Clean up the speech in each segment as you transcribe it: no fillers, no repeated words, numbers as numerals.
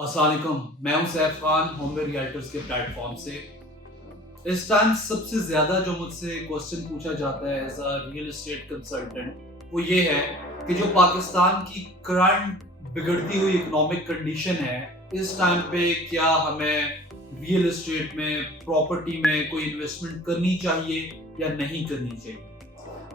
अस्सलाम वालेकुम, मैं हूं सैफ खान होमवे रियल्टर्स के प्लेटफॉर्म से। इस टाइम सबसे ज्यादा जो मुझसे क्वेश्चन पूछा जाता है as a real estate consultant वो ये है कि जो पाकिस्तान की करंट बिगड़ती हुई इकोनॉमिक कंडीशन है, इस टाइम पे क्या हमें रियल एस्टेट में, प्रॉपर्टी में कोई इन्वेस्टमेंट करनी चाहिए या नहीं करनी चाहिए।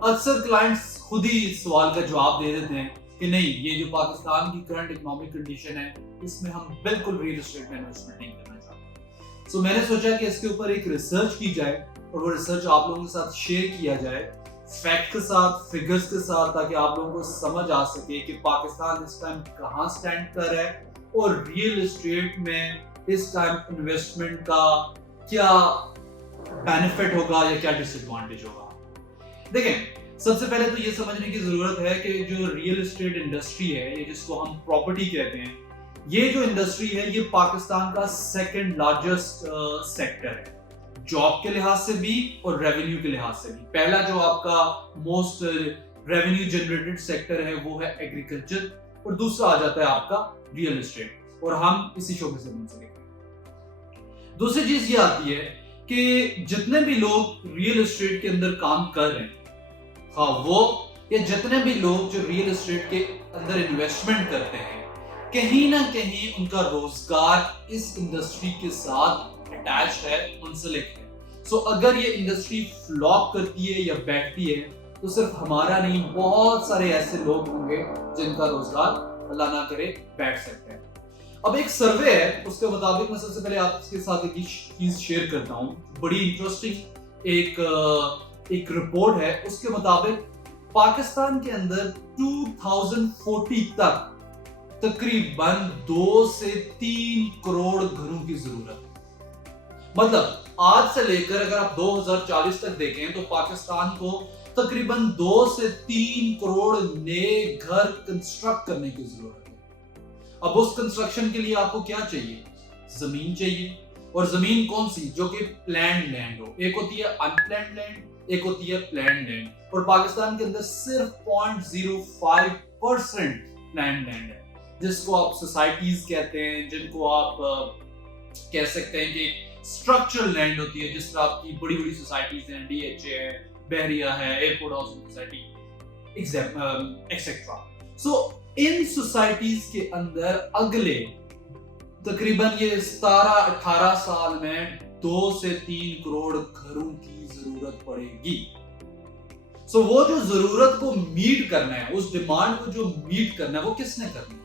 अक्सर क्लाइंट्स खुद ही इस सवाल का जवाब दे देते हैं कि नहीं, ये जो पाकिस्तान की करंट इकोनॉमिक कंडीशन है इसमें हम बिल्कुल रियल एस्टेट में इन्वेस्टमेंट नहीं करना चाहते। सो मैंने सोचा कि इसके ऊपर एक रिसर्च की जाए और वो रिसर्च आप लोगों के साथ शेयर किया जाए, फैक्ट के साथ, फिगर्स के साथ, ताकि आप लोगों को समझ आ सके कि पाकिस्तान इस टाइम कहाँ स्टैंड कर रहा है और रियल एस्टेट में इस टाइम इन्वेस्टमेंट का क्या बेनिफिट होगा या क्या डिसएडवांटेज होगा। देखें, सबसे पहले तो ये समझने की जरूरत है कि जो रियल एस्टेट इंडस्ट्री है, ये जिसको हम प्रॉपर्टी कहते हैं, ये जो इंडस्ट्री है ये पाकिस्तान का सेकंड लार्जेस्ट सेक्टर है, जॉब के लिहाज से भी और रेवेन्यू के लिहाज से भी। पहला जो आपका मोस्ट रेवेन्यू जनरेटेड सेक्टर है वो है एग्रीकल्चर और दूसरा आ जाता है आपका रियल एस्टेट, और हम इसी शोबे से मुंसलिक हैं। दूसरी चीज ये आती है कि जितने भी लोग रियल एस्टेट के अंदर काम कर रहे हैं, हाँ वो या जितने भी लोग जो रियल एस्टेट के अंदर इन्वेस्टमेंट करते हैं, कहीं ना कहीं उनका रोजगार इस इंडस्ट्री के साथ अटैच्ड है, मुंसलिक है। सो अगर ये इंडस्ट्री फ्लॉप करती है या बैठती है तो सिर्फ हमारा नहीं, बहुत सारे ऐसे लोग होंगे जिनका रोजगार अल्लाह ना करे बैठ सकते हैं। अब एक सर्वे है, उसके मुताबिक मैं सबसे पहले आपके साथ एक चीज शेयर करता हूं, बड़ी इंटरेस्टिंग एक रिपोर्ट है। उसके मुताबिक पाकिस्तान के अंदर 2040 तक तकरीबन 2 से 3 करोड़ घरों की जरूरत है। मतलब आज से लेकर अगर आप 2040 तक देखें तो पाकिस्तान को तकरीबन 2 से 3 करोड़ नए घर कंस्ट्रक्ट करने की जरूरत है। अब उस कंस्ट्रक्शन के लिए आपको क्या चाहिए? जमीन चाहिए, और जमीन कौन सी? जो कि प्लैंड लैंड हो। एक होती है अनप्लैंड लैंड, एक होती है प्लैंड लैंड, और पाकिस्तान के अंदर सिर्फ 0.05% प्लैंड लैंड है, जिसको आप सोसाइटीज कहते हैं, जिनको आप कह सकते हैं कि स्ट्रक्चरल लैंड होती है, जिस तरह आपकी बड़ी बड़ी सोसाइटीज हैं, डीएचए है, बहरिया है, एयरपोर्ट हाउसिंग सोसाइटी एक्सेट्रा। सो इन सोसाइटीज के अंदर अगले तकरीबन ये 17-18 साल में 2 से 3 करोड़ घरों की जरूरत पड़ेगी। सो वो जो जरूरत को मीट करना है, उस डिमांड को जो मीट करना है, वो किसने करना है?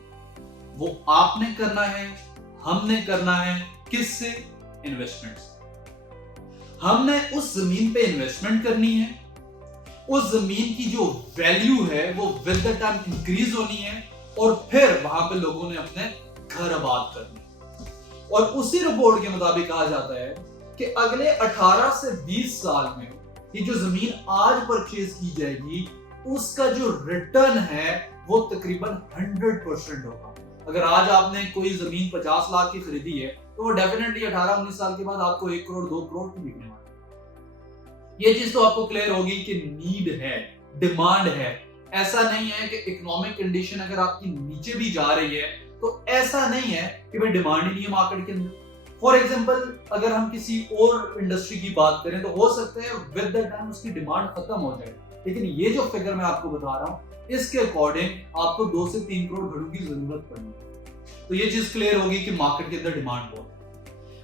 वो आपने करना है, हमने करना है। किससे? इन्वेस्टमेंट से। हमने उस जमीन पे इन्वेस्टमेंट करनी है, उस जमीन की जो वैल्यू है वो विद द टाइम इंक्रीज होनी है, और फिर वहां पे लोगों ने अपने घर आबाद करने। और उसी रिपोर्ट के मुताबिक कहा जाता है कि अगले 18 से 20 साल में ये जो जमीन आज परचेज की जाएगी उसका जो रिटर्न है वो तकरीबन 100% होगा। अगर आज आपने कोई जमीन 50 लाख की खरीदी है तो वो डेफिनेटली 18-19 साल के बाद आपको 1 करोड़ 2 करोड़ की बिकने वाली है। ये चीज तो आपको क्लियर होगी कि नीड है, डिमांड है। ऐसा नहीं है कि इकोनॉमिक कंडीशन अगर आपकी नीचे भी जा रही है तो ऐसा नहीं है कि भाई डिमांड ही नहीं है मार्केट के अंदर। फॉर एग्जांपल अगर हम किसी और इंडस्ट्री की बात करें तो हो सकता है विद द टाइम उसकी डिमांड खत्म हो जाए, लेकिन ये जो फिगर मैं आपको बता रहा हूँ इसके अकॉर्डिंग आपको 2 से 3 करोड़ घरों की जरूरत पड़ेगी। तो ये चीज क्लियर होगी कि मार्केट के अंदर डिमांड बहुत है।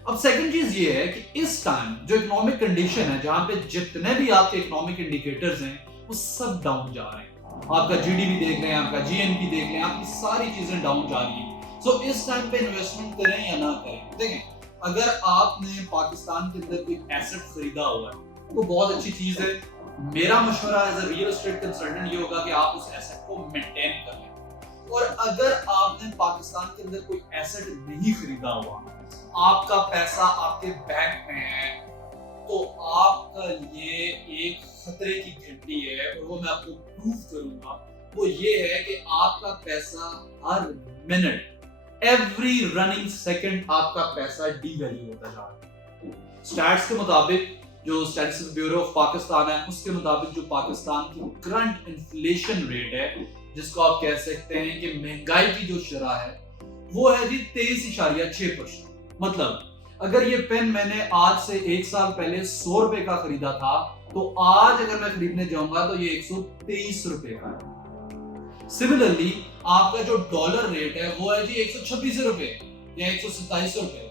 अब सेकंड चीज ये है कि इस टाइम जो इकोनॉमिक कंडीशन है, जहां पे जितने भी आपके इकोनॉमिक इंडिकेटर्स हैं वो सब डाउन जा रहे हैं। आपका जीडीपी देख लें, आपका जीएनपी देख लें, आपकी सारी चीजें डाउन जा रही हैं। सो इस टाइम पे इन्वेस्टमेंट करें या ना करें? देखें, अगर आपने पाकिस्तान के अंदर कोई एसेट खरीदा हुआ है तो बहुत अच्छी चीज है। मेरा मशवरा as a real estate consultant ये होगा कि आप उस एसेट को मेंटेन कर लें। और अगर आपने पाकिस्तान के अंदर कोई एसेट नहीं खरीदा हुआ, आपका पैसा आपके बैंक में है, तो आपका ये एक खतरे की घंटी है, और वो मैं आपको प्रूव करूंगा। वो ये है कि आपका पैसा हर मिनट, एवरी रनिंग सेकंड आपका पैसा डीवैल्यू होता जा रहा है। स्टैट्स के मुताबिक, जो स्टैटिस्टिक्स ब्यूरो ऑफ पाकिस्तान है, उसके मुताबिक जो पाकिस्तान की करंट इन्फ्लेशन रेट है, जिसको आप कह सकते हैं कि महंगाई की जो शरह है, وہ ہے جی 23.6%. مطلب اگر یہ پین میں نے آج سے 1 سال پہلے 100 روپے کا خریدا تھا تو آج اگر میں خریدنے جاؤں گا تو یہ 123 روپے کا ہے. سملرلی آپ کا جو ڈالر ریٹ ہے وہ ہے جی 126 روپے یا 127 روپے.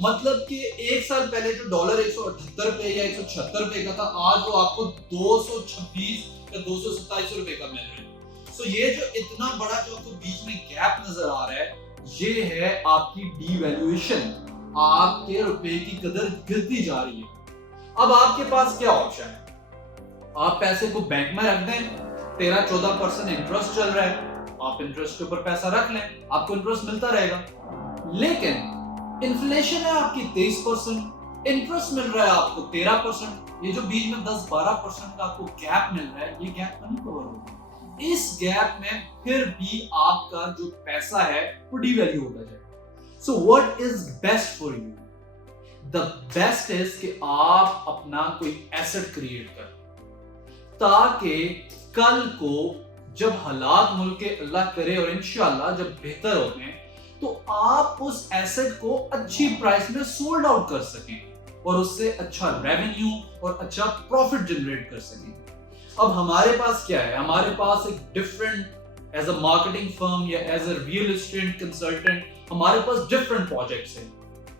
مطلب کہ 1 سال پہلے جو ڈالر 178 روپے یا 176 روپے کا تھا آج وہ آپ کو 226 یا 227 روپے کا مل رہا ہے. سو یہ جو اتنا بڑا جو آپ کو بیچ میں گیپ نظر آ رہا ہے یہ ہے آپ کی ڈی ویلیویشن. آپ کے روپے کی قدر گرتی جا رہی ہے. اب آپ کے پاس کیا آپشن ہے؟ آپ پیسے کو بینک میں رکھ دیں, 13-14% انٹرسٹ چل رہا ہے, آپ انٹرسٹ کے اوپر پیسہ رکھ لیں, آپ کو انٹرسٹ ملتا رہے گا. لیکن انفلیشن ہے آپ کی 23%, انٹرسٹ مل رہا ہے آپ کو 13%, یہ جو بیچ میں 10-12% کا آپ کو گیپ مل رہا ہے یہ گیپ نہیں کور ہوگا. اس گیپ میں پھر بھی آپ کا جو پیسہ ہے وہ ڈی ویلیو ہوتا جائے. So what is best for you? The best is کہ آپ اپنا کوئی ایسٹ کریٹ کریں تاکہ کل کو جب حالات ملک کے اللہ کرے اور انشاءاللہ جب بہتر ہوتے ہیں تو آپ اس ایسٹ کو اچھی پرائس میں سولڈ آؤٹ کر سکیں اور اس سے اچھا ریونیو اور اچھا پروفٹ جنریٹ کر سکیں. اب ہمارے پاس کیا ہے؟ ہمارے پاس ایک ڈفرنٹ ایز اے مارکیٹنگ فرم یا as a real estate consultant ہمارے پاس ڈفرنٹ پروجیکٹس ہیں,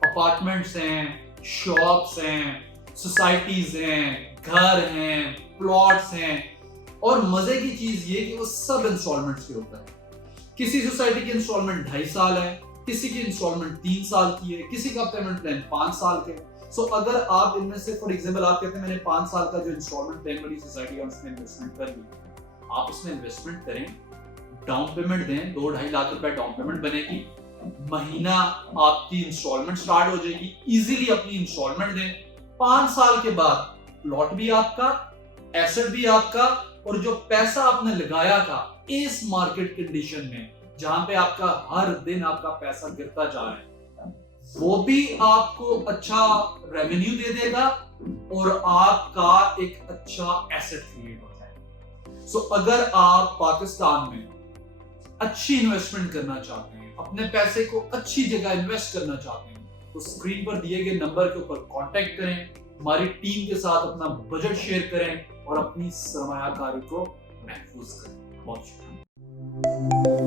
اپارٹمنٹس ہیں, شاپس ہیں, سوسائٹیز ہیں, گھر ہیں, پلاٹس ہیں. اور مزے کی چیز یہ کہ وہ سب انسٹالمنٹس پہ ہوتا ہے. کسی سوسائٹی کی انسٹالمنٹ 2.5 سال ہے, کسی کی انسٹالمنٹ 3 سال کی ہے, کسی کا پیمنٹ پلان 5 سال کے. سو اگر آپ ان میں سے فار ایگزامپل آپ کہتے ہیں میں نے 5 سال کا جو انسٹالمنٹ پلان والی سوسائٹی ہے اس میں انویسٹمنٹ کر لی, آپ اس میں انویسٹمنٹ کریں, ڈاؤن پیمنٹ دیں, 2-2.5 لاکھ روپے ڈاؤن پیمنٹ بنے گی, مہینہ آپ کی انسٹالمنٹ سٹارٹ ہو جائے گی, ایزیلی اپنی انسٹالمنٹ دیں. 5 سال کے بعد پلاٹ بھی آپ کا, ایسٹ بھی آپ کا, اور جو پیسہ آپ نے لگایا تھا اس مارکیٹ کنڈیشن میں جہاں پہ آپ کا ہر دن آپ کا پیسہ گرتا جا رہا ہے وہ بھی آپ کو اچھا ریونیو دے دے گا اور آپ کا ایک اچھا ایسٹ کریٹ ہوتا ہے. سو اگر آپ پاکستان میں اچھی انویسٹمنٹ کرنا چاہتے ہیں, اپنے پیسے کو اچھی جگہ انویسٹ کرنا چاہتے ہیں تو اسکرین پر دیے گئے نمبر کے اوپر کانٹیکٹ کریں, ہماری ٹیم کے ساتھ اپنا بجٹ شیئر کریں اور اپنی سرمایہ کاری کو محفوظ کریں. بہت شکریہ.